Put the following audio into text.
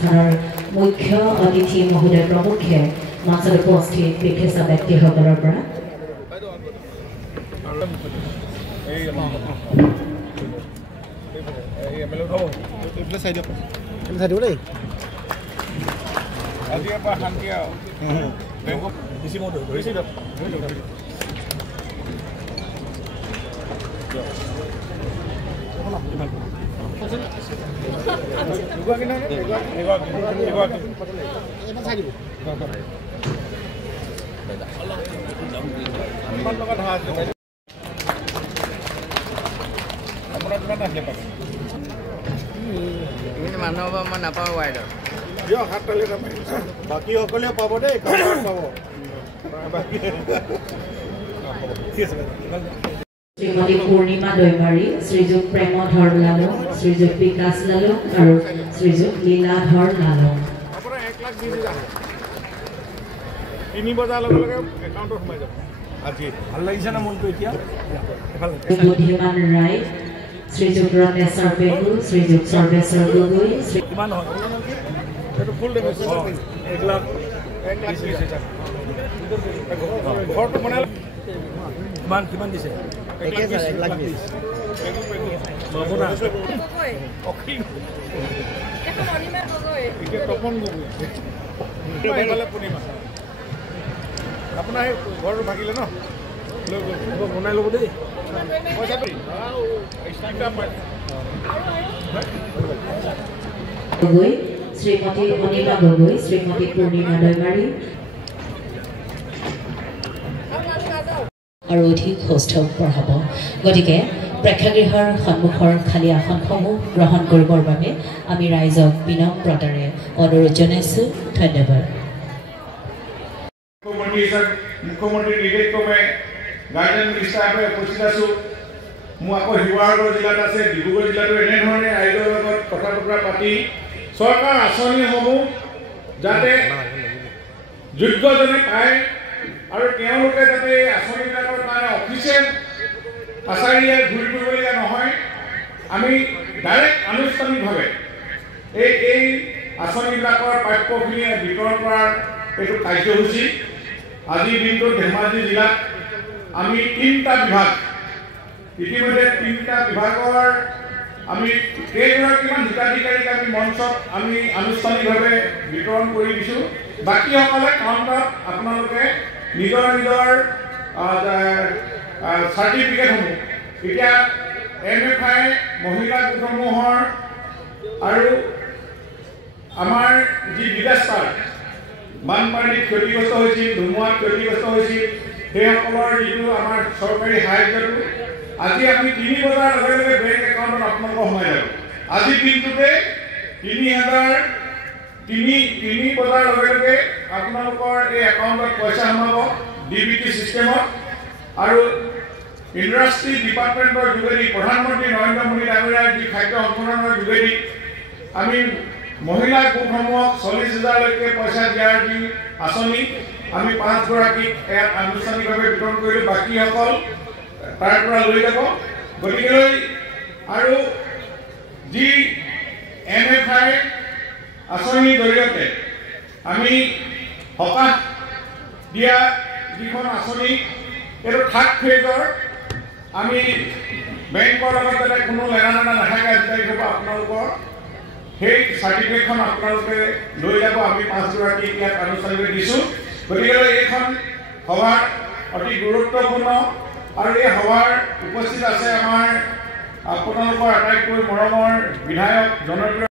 অনুষ্ঠানৰ মুখ্য অতিথি মহোদয় প্ৰমুখ্যে মঞ্চত উপস্থিত বিশিষ্ট ব্যক্তিসকলৰ পৰা বাকি সকলে পাব দেই পাব শ্ৰীমতী পূৰ্ণিমা দৈমাৰী শ্ৰীযুত প্ৰেমধৰ লালুং শ্ৰীযুত বিকাশ লালুং আৰু শ্ৰীযুত লীলাধৰ লালুং 3 বজাৰ লগে লগে একাউণ্টত সোমাই যাব আজি ভাল লাগিছে না মনটো এতিয়া বুদ্ধিমান ৰায় শ্ৰীযুত ৰমেশ্বৰ বেগু শ্ৰীযুত সৰ্বেশ্বৰ গগৈ কিমান হয় এইটো ফুল দেবে 1 লাখ 20,000 ঘৰটো বনাল কিমান দিছে 1 লাখ 20 বাবুনা অকি এখন অনিমা গগৈ এতিয়া তপন গগৈ বাইলে পূৰ্ণিমা আপোনাৰ ঘৰটো ভাগিলে ন লৈ বনাই ল'ব দেই পইচা পাই গগৈ শ্ৰীমতী অনিমা গগৈ শ্ৰীমতী পূৰ্ণিমা দৈমাৰী আৰু অধিক সুস্থ পঢ়াব গতিকে প্ৰেক্ষাগৃহৰ সন্মুখৰ খালী আসনসমূহ গ্ৰহণ কৰিবৰ বাবে আমি ৰাইজক বিনম্ৰতাৰে অনুৰোধ জনাইছোঁ ধন্যবাদ मुख्यमंत्री निर्देश में गार्डन हिसाब से उपस्थित आसो मको शिवसागर जिला से डिब्रुगढ़ जिला एने राइजर कथा बतरा पाती सरकार आँचनिसमूह जाते योग्यजने पाए और जाते आँचनिबिलर अफिसियल आचार्य घूरी फुरबलगिया नहय आमी डायरेक्ट आनुष्ठानिक भावे आँचनिबिलर प्राप्यखिनि वितरण करार एक कार्यसूची আজি দিনটো ধেমাজি জিলাত আমি 3টা বিভাগ ইতিমধ্যে 3টা বিভাগৰ আমি কেইগৰাকীমান হিতাধিকাৰীক আমি মঞ্চত আমি আনুষ্ঠানিকভাৱে বিতৰণ কৰি দিছো বাকীসকলে কাউণ্টাৰত আপোনালোকে নিজৰ চাৰ্টিফিকেটসমূহ এতিয়া MFI মহিলা গোটসমূহৰ আৰু আমাৰ যি ডিজাস্টাৰ বানপানীত ক্ষতিগ্ৰস্ত হৈছিল ধুমুহাত ক্ষতিগ্ৰস্ত হৈছিল সেইসকলৰ যিটো আমাৰ চৰকাৰী সাহায্যটো আজি আমি 3 বজাৰ লগে লগে বেংক একাউণ্টত আপোনালোকক সোমাই যাব আজি দিনটোতে 3 বজাৰ লগে লগে আপোনালোকৰ এই একাউণ্টত পইচা সোমাব DBT চিষ্টেমত আৰু ইণ্ডাষ্ট্ৰী ডিপাৰ্টমেণ্টৰ যোগেদি প্ৰধানমন্ত্ৰী নৰেন্দ্ৰ মোদী ডাঙৰীয়াৰ যি খাদ্য সম্পূৰ্ণৰ যোগেদি আমি महिला गोटসমূহক 40,000লৈকে পইচা দিয়াৰ যি আঁচনি আমি 5 গৰাকীক আনুষ্ঠানিকভাৱে বিতৰণ কৰিলো বাকীসকল তাৰ পৰা লৈ যাব গতিকে আৰু যি MFI আঁচনিৰ জৰিয়তে আমি সকাহ দিয়া যিখন আঁচনি এইটো থাৰ্ড ফেজৰ আমি বেংকৰ লগত যাতে কোনো লেনাদেনা নাথাকে আজিকালি হ'ব আপোনালোকৰ সেই সাৰ্টিফিকেটখন আপোনালোকে লৈ যাব আমি 5 গৰাকীক ইয়াত আনুষ্ঠানিকভাৱে দিছোঁ গতিকে এইখন সভাৰ অতি গুৰুত্বপূৰ্ণ আৰু এই সভাৰ উপস্থিত আছে আমাৰ আপোনালোকৰ আটাইতকৈ মৰমৰ বিধায়ক জনপ্ৰিয়